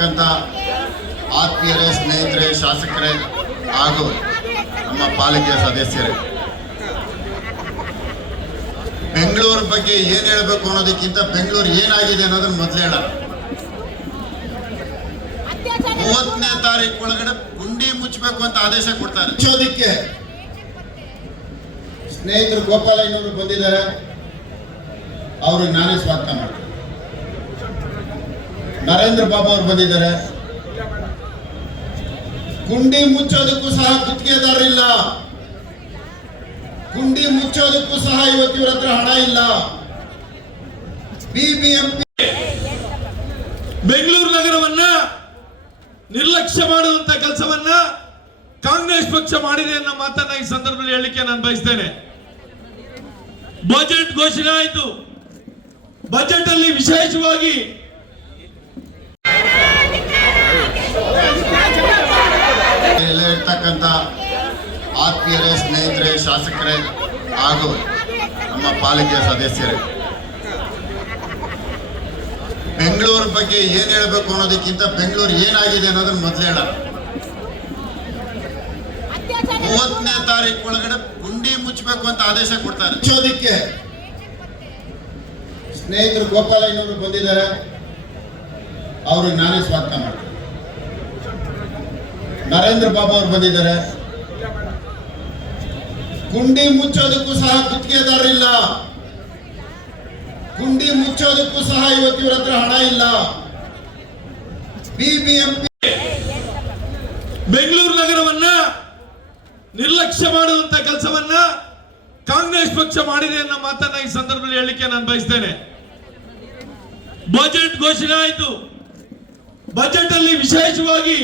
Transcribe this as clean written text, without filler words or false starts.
ಇರ್ತಕ್ಕಂಥ ಆತ್ಮೀಯರೇ, ಸ್ನೇಹಿತರೆ, ಶಾಸಕರೇ ಹಾಗೂ ನಮ್ಮ ಪಾಲಿಕೆಯ ಸದಸ್ಯರೇ, ಬೆಂಗಳೂರು ಬಗ್ಗೆ ಏನ್ ಹೇಳಬೇಕು ಅನ್ನೋದಕ್ಕಿಂತ ಬೆಂಗಳೂರು ಏನಾಗಿದೆ ಅನ್ನೋದನ್ನ ಮೊದಲು ಹೇಳೋಣ. 30ನೇ ತಾರೀಕು ಒಳಗಡೆ ಗುಂಡಿ ಮುಚ್ಚಬೇಕು ಅಂತ ಆದೇಶ ಕೊಡ್ತಾರೆ. ಮುಚ್ಚೋದಿಕ್ಕೆ ಸ್ನೇಹಿತರು ಗೋಪಾಲಯ್ಯನವರು ಬಂದಿದ್ದಾರೆ, ಅವ್ರಿಗೆ ನಾನೇ ಸ್ವಾಗತ ಮಾಡ್ತೀನಿ. ನರೇಂದ್ರ ಬಾಬು ಅವರು ಬಂದಿದ್ದಾರೆ. ಗುಂಡಿ ಮುಚ್ಚೋದಕ್ಕೂ ಸಹ ಗುತ್ತಿಗೆದಾರರಿಲ್ಲ, ಗುಂಡಿ ಮುಚ್ಚೋದಕ್ಕೂ ಸಹ ಇವತ್ತು ಇವರ ಹತ್ರ ಹಣ ಇಲ್ಲ. ಬಿಬಿಎಂಪಿ ಬೆಂಗಳೂರು ನಗರವನ್ನ ನಿರ್ಲಕ್ಷ್ಯ ಮಾಡುವಂತ ಕೆಲಸವನ್ನ ಕಾಂಗ್ರೆಸ್ ಪಕ್ಷ ಮಾಡಿದೆ ಅನ್ನೋ ಮಾತನ್ನ ಈ ಸಂದರ್ಭದಲ್ಲಿ ಹೇಳಲಿಕ್ಕೆ ನಾನು ಬಯಸ್ತೇನೆ. ಬಜೆಟ್ ಘೋಷಣೆ ಆಯಿತು. ಬಜೆಟ್ ಅಲ್ಲಿ ವಿಶೇಷವಾಗಿ ಇರ್ತಕ್ಕಂಥ ಆತ್ಮೀಯರೇ, ಸ್ನೇಹಿತರೆ, ಶಾಸಕರೇ ಹಾಗೂ ನಮ್ಮ ಪಾಲಿಕೆಯ ಸದಸ್ಯರೇ, ಬೆಂಗಳೂರು ಬಗ್ಗೆ ಏನ್ ಹೇಳಬೇಕು ಅನ್ನೋದಕ್ಕಿಂತ ಬೆಂಗಳೂರು ಏನಾಗಿದೆ ಅನ್ನೋದನ್ನ ಮೊದಲು ಹೇಳೋಣ. 30ನೇ ತಾರೀಕು ಒಳಗಡೆ ಗುಂಡಿ ಮುಚ್ಚಬೇಕು ಅಂತ ಆದೇಶ ಕೊಡ್ತಾರೆ. ಮುಚ್ಚೋದಿಕ್ಕೆ ಸ್ನೇಹಿತರು ಗೋಪಾಲಯ್ಯನವರು ಬಂದಿದ್ದಾರೆ, ಅವ್ರಿಗೆ ನಾನೇ ಸ್ವಾಗತ ಮಾಡ್ತೀನಿ. ನರೇಂದ್ರ ಬಾಬು ಅವರು ಬಂದಿದ್ದಾರೆ. ಗುಂಡಿ ಮುಚ್ಚೋದಕ್ಕೂ ಸಹ ಗುತ್ತಿಗೆದಾರರಿಲ್ಲ, ಗುಂಡಿ ಮುಚ್ಚೋದಕ್ಕೂ ಸಹ ಇವತ್ತು ಇವರ ಹತ್ರ ಹಣ ಇಲ್ಲ. ಬಿಬಿಎಂಪಿ ಬೆಂಗಳೂರು ನಗರವನ್ನ ನಿರ್ಲಕ್ಷ್ಯ ಮಾಡುವಂತ ಕೆಲಸವನ್ನ ಕಾಂಗ್ರೆಸ್ ಪಕ್ಷ ಮಾಡಿದೆ ಅನ್ನೋ ಮಾತನ್ನ ಈ ಸಂದರ್ಭದಲ್ಲಿ ಹೇಳಲಿಕ್ಕೆ ನಾನು ಬಯಸ್ತೇನೆ. ಬಜೆಟ್ ಘೋಷಣೆ ಆಯಿತು. ಬಜೆಟ್ ಅಲ್ಲಿ ವಿಶೇಷವಾಗಿ